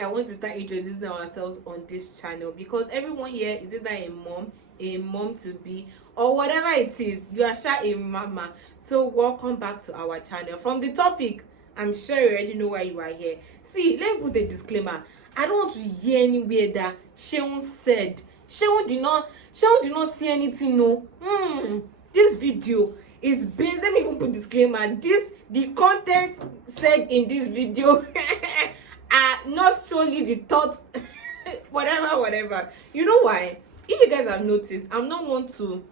I want to start introducing ourselves on this channel, because everyone here is either a mom to be, or whatever it is, you are sure a mama. So welcome back to our channel. From the topic, I'm sure you already know why you are here. See, let me put a disclaimer. I don't want to hear anywhere that Sheun said. Sheun did not see anything. No. This video is based, let me even put disclaimer, the content said in this video are not solely the thought whatever. You know why? If you guys have noticed, I'm not one to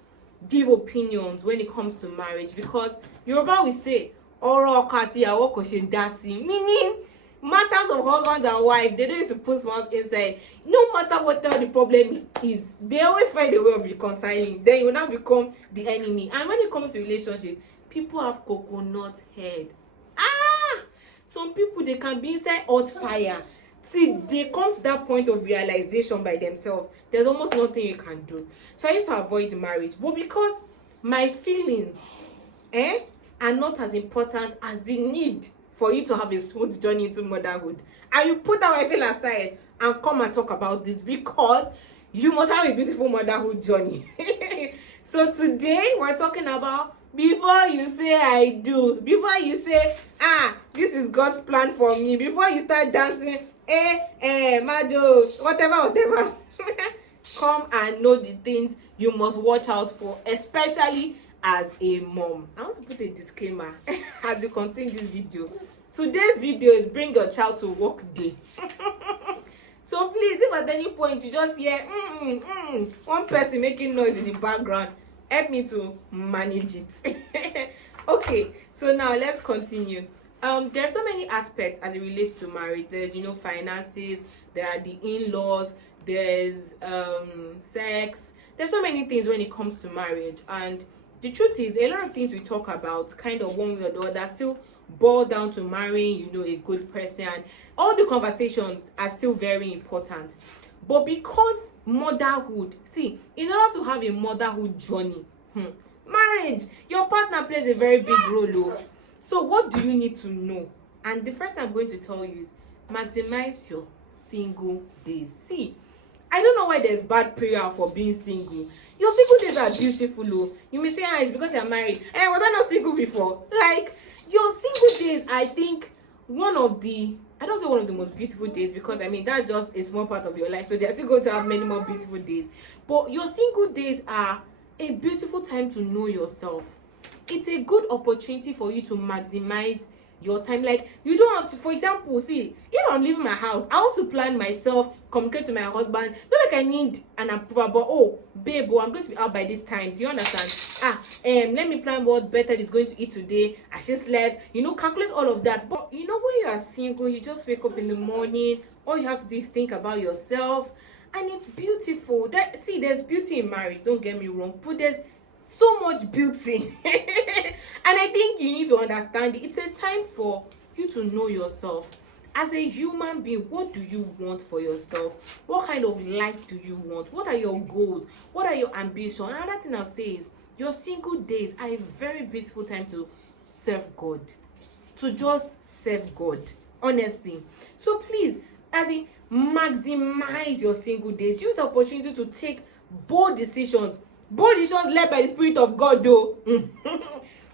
give opinions when it comes to marriage, because Yoruba will say oro kati awo ko se dasi, meaning matters of husband and wife, they don't used to put mouth inside. No matter what the problem is, they always find a way of reconciling. Then you will now become the enemy. And when it comes to relationship, people have coconut head. Some people, they can be inside hot fire till they come to that point of realization by themselves. There's almost nothing you can do. So I used to avoid marriage, but because my feelings are not as important as the need for you to have a smooth journey into motherhood, I will put our feel aside and come and talk about this, because you must have a beautiful motherhood journey. So today we're talking about before you say I do, before you say this is God's plan for me, before you start dancing Mado, whatever. Come and know the things you must watch out for, especially as a mom. I want to put a disclaimer as we continue this video. Today's video is bring your child to work day. So please, if at any point you just hear one person making noise in the background, help me to manage it. Okay, so now let's continue. There are so many aspects as it relates to marriage. There's finances, there are the in-laws, there's sex. There's so many things when it comes to marriage, and the truth is a lot of things we talk about kind of one way or the other still boil down to marrying a good person, and all the conversations are still very important. But because motherhood, see, in order to have a motherhood journey, marriage, your partner plays a very big role. So what do you need to know? And the first thing I'm going to tell you is maximize your single days. See, I don't know why there's bad prayer for being single. Your single days are beautiful. You may say, it's because you're married. Was I not single before? Like, your single days, I think I don't say one of the most beautiful days, because that's just a small part of your life, so they're still going to have many more beautiful days. But your single days are a beautiful time to know yourself. It's a good opportunity for you to maximize your time. Like, you don't have to, for example, see, if I'm leaving my house, I want to plan myself, communicate to my husband, not like I need an approval, but babe, I'm going to be out by this time. Do you understand? Let me plan what better is going to eat today. I just slept, calculate all of that. But when you are single, you just wake up in the morning, all you have to do is think about yourself, and it's beautiful. There's beauty in marriage, don't get me wrong, but there's so much beauty. And I think you need to understand it. It's a time for you to know yourself as a human being. What do you want for yourself? What kind of life do you want? What are your goals? What are your ambitions? Another thing I'll say is your single days are a very beautiful time to serve God, to just serve God, honestly. So please, maximize your single days. Use the opportunity to take bold decisions led by the Spirit of God, though.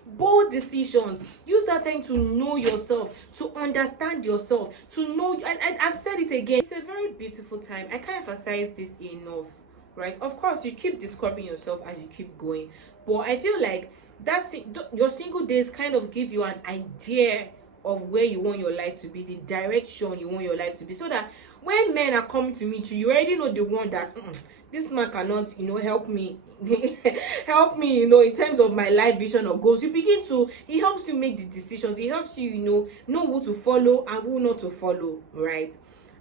Bold decisions. Use that time to know yourself, to understand yourself, to know. And I've said it again, it's a very beautiful time. I can't emphasize this enough, right? Of course, you keep discovering yourself as you keep going, but I feel like your single days kind of give you an idea of where you want your life to be, the direction you want your life to be, so that when men are coming to meet you, you already know the one that this man cannot help me in terms of my life vision or goals. He helps you make the decisions. He helps you know who to follow and who not to follow, right?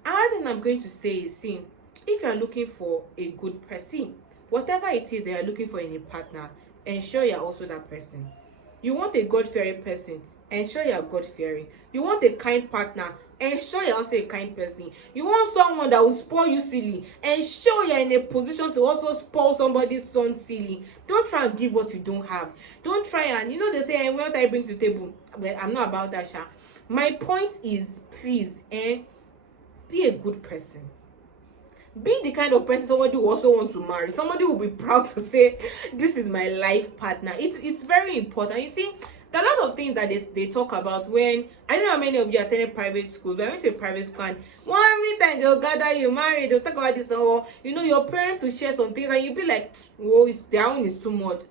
Another thing I'm going to say is, see, if you are looking for a good person, whatever it is that you're looking for in a partner, ensure you're also that person. You want a God-fearing person, ensure you're God-fearing. You want a kind partner, ensure you're also a kind person. You want someone that will spoil you silly, ensure you're in a position to also spoil somebody's son silly. Don't try and give what you don't have. Don't try and, they say, what I bring to the table. Well, I'm not about that, Sha. My point is, please, Be a good person. Be the kind of person somebody who also want to marry. Somebody will be proud to say, this is my life partner. It's very important. You see, there are a lot of things that they talk about when, I don't know how many of you attended private school, but I went to a private school, and every time they'll gather you married, they'll talk about this, or your parents will share some things, and you'll be like, whoa, their own is too much.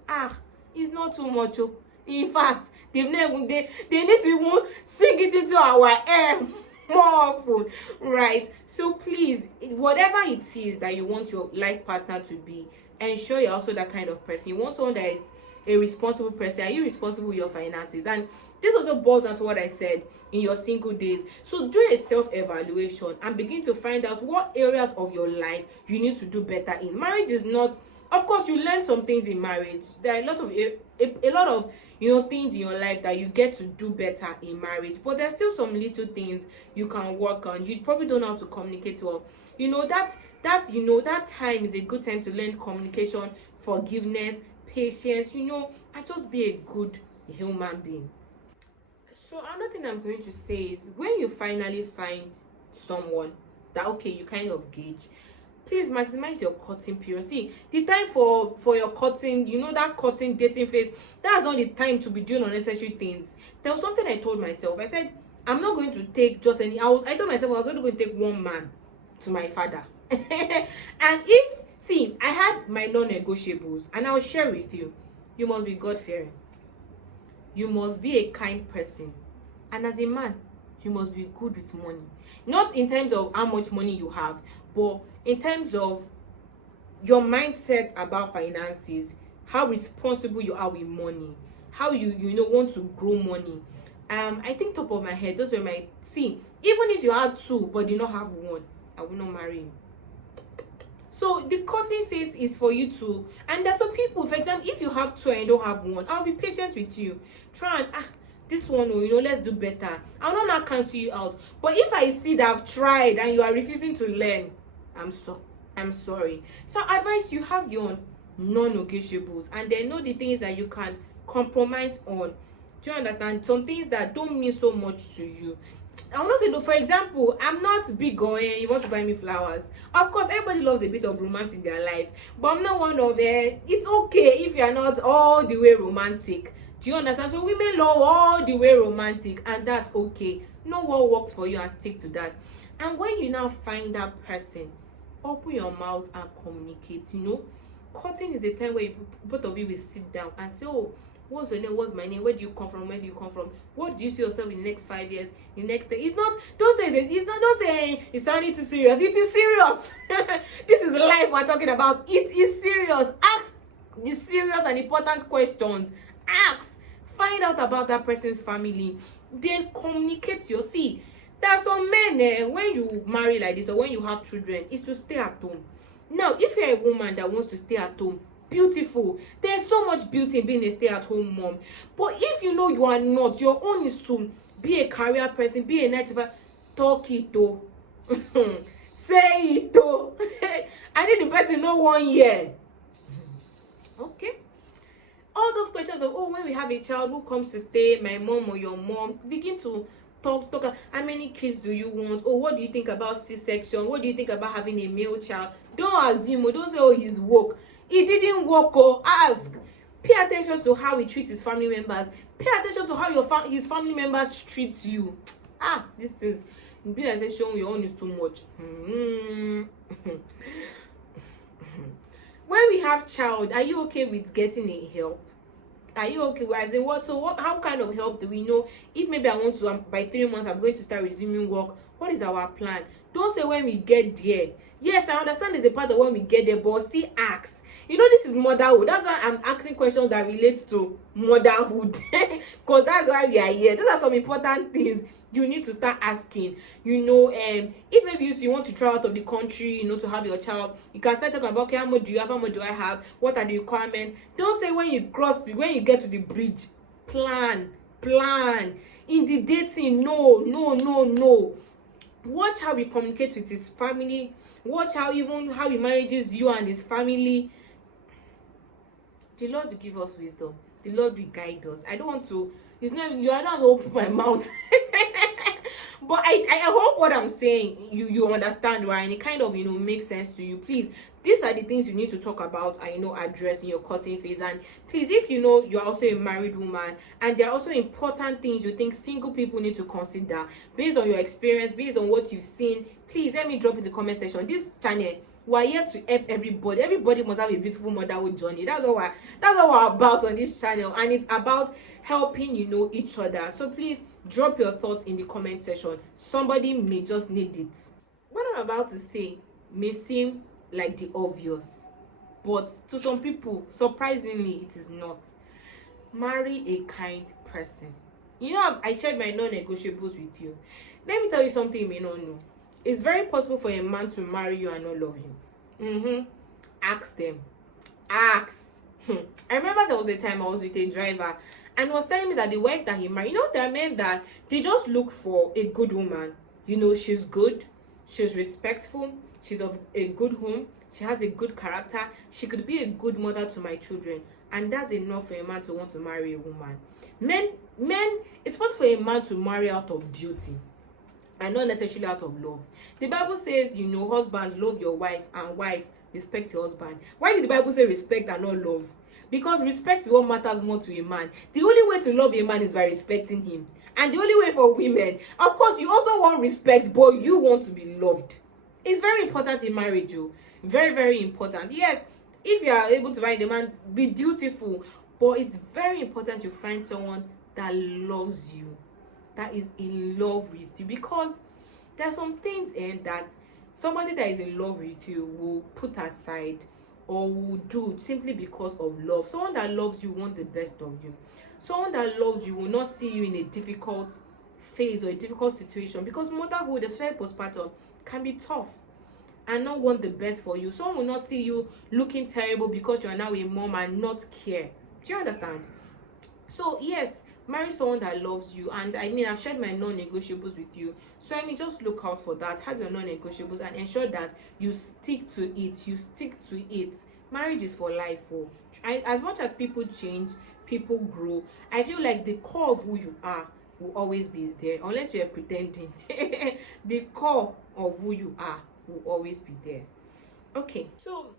It's not too much. Oh. In fact, they need to even sing it into our ear more often, right? So please, whatever it is that you want your life partner to be, ensure you're also that kind of person. You want someone that is a responsible person. Are you responsible with your finances? And this also boils down to what I said in your single days. So do a self-evaluation and begin to find out what areas of your life you need to do better in. Marriage is not, of course, you learn some things in marriage. There are a lot of things in your life that you get to do better in marriage, but there's still some little things you can work on. You probably don't know how to communicate well. That time is a good time to learn communication, forgiveness, patience, and just be a good human being. So another thing I'm going to say is, when you finally find someone that, okay, you kind of gauge, please maximize your courting period. See, the time for your courting, that courting dating phase, that's not the time to be doing unnecessary things. There was something I told myself. I said, I'm not going to take just any, I told myself I was only going to take one man to my father. And I had my non-negotiables, and I'll share with you. You must be God-fearing. You must be a kind person. And as a man, you must be good with money. Not in terms of how much money you have, but in terms of your mindset about finances, how responsible you are with money, how you want to grow money. I think top of my head, those were my, even if you had two but did not have one, I will not marry you. So the courting phase is for you to, and there's some people, for example, if you have two and you don't have one, I'll be patient with you. Try and this one, let's do better. I'll not cancel you out. But if I see that I've tried and you are refusing to learn, I'm sorry. So I advise you have your non-negotiables, and then know the things that you can compromise on. Do you understand? Some things that don't mean so much to you. I will not say, though, for example, I'm not big on you want to buy me flowers. Of course, everybody loves a bit of romance in their life, but I'm not one of it's okay if you are not all the way romantic. Do you understand? So women love all the way romantic, and that's okay. Know what works for you and stick to that. And when you now find that person, open your mouth and communicate. Courting is a time where both of you will sit down and say, oh, what's your name? What's my name? Where do you come from? Where do you come from? What do you see yourself in the next 5 years? In the next 10? Don't say it's sounding too serious. It is serious. This is life we're talking about. It is serious. Ask the serious and important questions. Find out about that person's family. Then communicate there are some men, when you marry like this or when you have children, is to stay at home. Now, if you're a woman that wants to stay at home, beautiful. There's so much beauty in being a stay-at-home mom. But if you are not, your own is to be a career person, be a nativer. Talk it though. Say it though. I need the person no 1 year. Okay. All those questions of, when we have a child, who comes to stay, my mom or your mom, begin to talk. How many kids do you want? What do you think about C-section? What do you think about having a male child? Don't assume. Don't say, he's woke. It didn't work. Ask. Pay attention to how he treats his family members. Pay attention to how his family members treat you. These things. Be like showing your own is too much. When we have child, are you okay with getting a help? Are you okay with how kind of help do we know? If maybe I want to, by 3 months, I'm going to start resuming work. What is our plan? Don't say when we get there. Yes, I understand there's a part of when we get there, but still ask. This is motherhood. That's why I'm asking questions that relate to motherhood. Because that's why we are here. Those are some important things you need to start asking. If maybe you want to travel out of the country, to have your child, you can start talking about, okay, how much do you have? How much do I have? What are the requirements? Don't say when you get to the bridge. Plan. In the dating, no. Watch how he communicates with his family. Watch how he manages you and his family. The Lord will give us wisdom. The Lord will guide us. I don't want to. It's not. I don't want to open my mouth. But I hope what I'm saying you understand, right? And it kind of makes sense to you. Please, these are the things you need to talk about and address in your courting phase. And please, if you're also a married woman and there are also important things you think single people need to consider based on your experience, based on what you've seen, please let me drop in the comment section. This channel, we're here to help everybody. Everybody must have a beautiful motherhood journey. That's what we're about on this channel, and it's about helping each other. So please drop your thoughts in the comment section. Somebody may just need it. What I'm about to say may seem like the obvious, but to some people, surprisingly, it is not. Marry a kind person. I shared my non-negotiables with you. Let me tell you something you may not know. It's very possible for a man to marry you and not love you. Ask them. Ask. I remember there was a time I was with a driver and was telling me that the wife that he married, there are men that they just look for a good woman. She's good, she's respectful, she's of a good home, she has a good character, she could be a good mother to my children, and that's enough for a man to want to marry a woman. Men, it's possible for a man to marry out of duty and not necessarily out of love. The Bible says, husbands, love your wife, and wife, respect your husband. Why did the Bible say respect and not love? Because respect is what matters more to a man. The only way to love a man is by respecting him. And the only way for women, of course, you also want respect, but you want to be loved. It's very important in marriage, very, very important. Yes, if you are able to find a man, be dutiful, but it's very important you find someone that loves you, that is in love with you, because there are some things that somebody that is in love with you will put aside or will do simply because of love. Someone that loves you wants the best of you. Someone that loves you will not see you in a difficult phase or a difficult situation, because motherhood, especially postpartum, can be tough and not want the best for you. Someone will not see you looking terrible because you are now a mom and not care. Do you understand? So yes, marry someone that loves you. And I've shared my non-negotiables with you, so just look out for that. Have your non-negotiables and ensure that you stick to it. Marriage is for life. As much as people change, people grow, I feel like the core of who you are will always be there, unless you are pretending. The core of who you are will always be there. Okay, so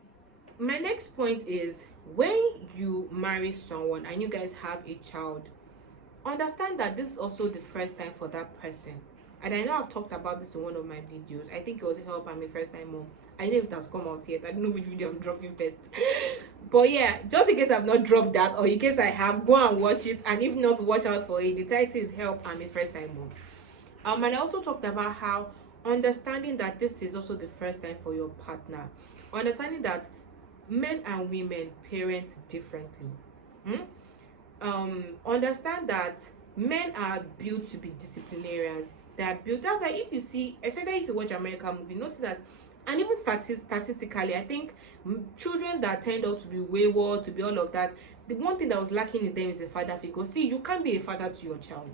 my next point is, when you marry someone and you guys have a child, understand that this is also the first time for that person. And I know I've talked about this in one of my videos. I think it was Help I'm a First Time Mom. I know if it has come out yet. I don't know which video I'm dropping first. But yeah, just in case I've not dropped that, or in case I have, go and watch it. And if not, watch out for it. The title is Help I'm a First Time Mom. And I also talked about how understanding that this is also the first time for your partner. Understanding that men and women parent differently. Understand that men are built to be disciplinarians. They are built. That's why if you see, especially if you watch American movie, notice that, and even statistically, I think children that turned out to be wayward, to be all of that, the one thing that was lacking in them is a father figure. See, you can't be a father to your child.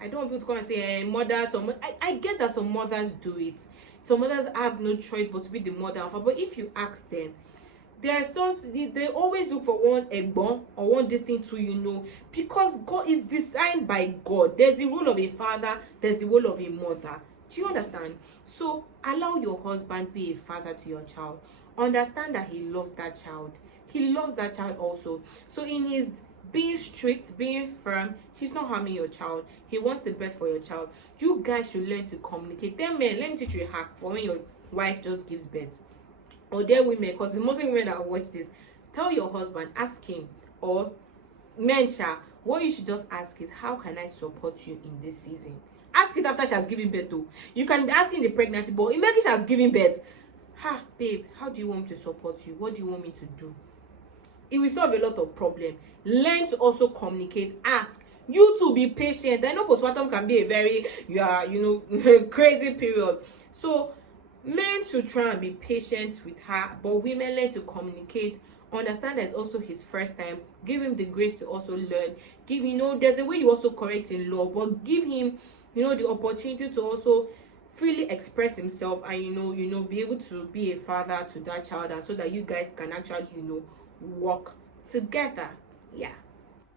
I don't want people to come and say, mothers, or I get that some mothers do it. Some mothers have no choice but to be the mother. But if you ask them, they always look for one egbon or one this thing to because God is designed by God. There's the role of a father, there's the role of a mother. Do you understand? So allow your husband be a father to your child. Understand that he loves that child. He loves that child also. So in his being strict, being firm, he's not harming your child. He wants the best for your child. You guys should learn to communicate. Then men, let me teach you a hack for when your wife just gives birth. Or their women, because mostly women that watch this, tell your husband, ask him, or men, what you should just ask is, how can I support you in this season? Ask it after she has given birth too. You can be asking the pregnancy, but immediately she has given birth, babe, how do you want me to support you? What do you want me to do? It will solve a lot of problems. Learn to also communicate. Ask. You to be patient. I know postpartum can be a very crazy period. So men should try and be patient with her, but women learn to communicate. Understand that it's also his first time. Give him the grace to also learn. There's a way you also correct in law, but give him the opportunity to also freely express himself and be able to be a father to that child, and so that you guys can actually work together. Yeah.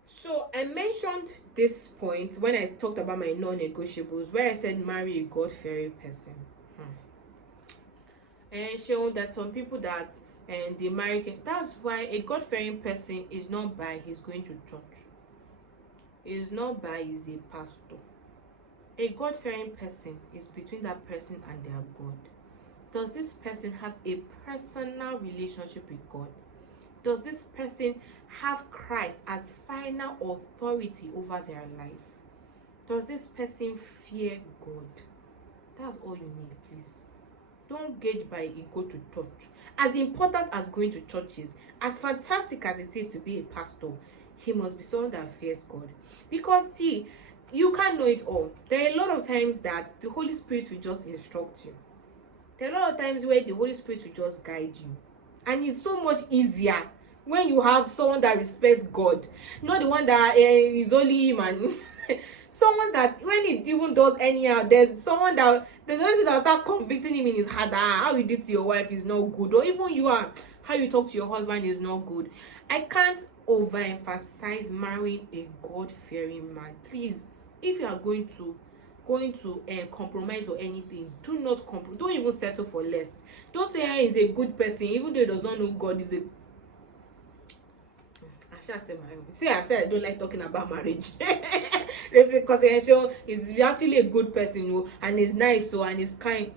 So I mentioned this point when I talked about my non-negotiables, where I said marry a God-fearing person. And shown that some people that and they marry, that's why a God-fearing person is not by he's going to church, is not by he's a pastor. A God-fearing person is between that person and their God. Does this person have a personal relationship with God? Does this person have Christ as final authority over their life? Does this person fear God? That's all you need, please. Don't gauge by he go to church. As important as going to church is, as fantastic as it is to be a pastor, he must be someone that fears God. Because see, you can't know it all. There are a lot of times that the Holy Spirit will just instruct you. There are a lot of times where the Holy Spirit will just guide you. And it's so much easier when you have someone that respects God, not the one that is only him and someone that when he even does anyhow, there's someone that there's always that start convicting him in his heart that how you did to your wife is not good, or even you are how you talk to your husband is not good. I can't overemphasize marrying a God-fearing man. Please, if you are going to compromise or anything, do not don't even settle for less. Don't say he's a good person even though he does not know God. Is a I've said I don't like talking about marriage. They say because is actually a good person, and he's nice, and he's kind.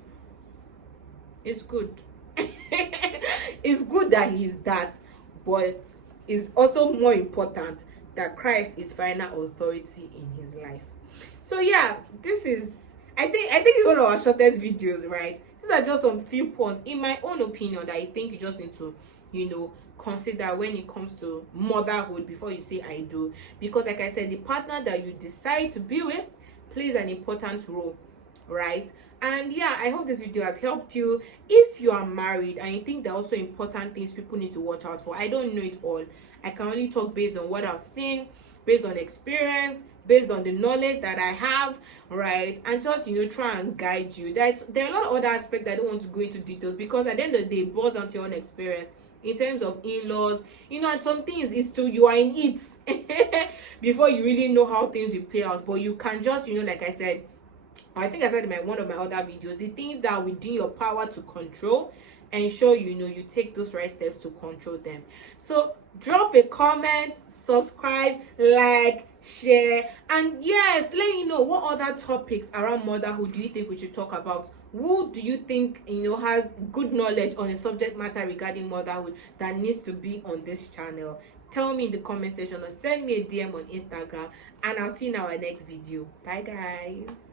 It's good. It's good that he is that, but it's also more important that Christ is final authority in his life. So yeah, this is I think it's one of our shortest videos, right? These are just some few points in my own opinion that I think you just need to, consider when it comes to motherhood before you say I do. Because like I said, the partner that you decide to be with plays an important role, right? And yeah, I hope this video has helped you. If you are married and you think there are also important things people need to watch out for, I don't know it all. I can only talk based on what I've seen, based on experience, based on the knowledge that I have, right? And just try and guide you. There are a lot of other aspects that I don't want to go into details, because at the end of the day it boils down to your own experience in terms of in-laws, and some things is till you are in it before you really know how things will play out. But you can just like I said, I think I said in one of my other videos, the things that are within your power to control, ensure you take those right steps to control them. So drop a comment, subscribe, like, share, and yes, let me know what other topics around motherhood do you think we should talk about. Who do you think has good knowledge on a subject matter regarding motherhood that needs to be on this channel? Tell me in the comment section or send me a DM on Instagram, and I'll see you in our next video. Bye guys.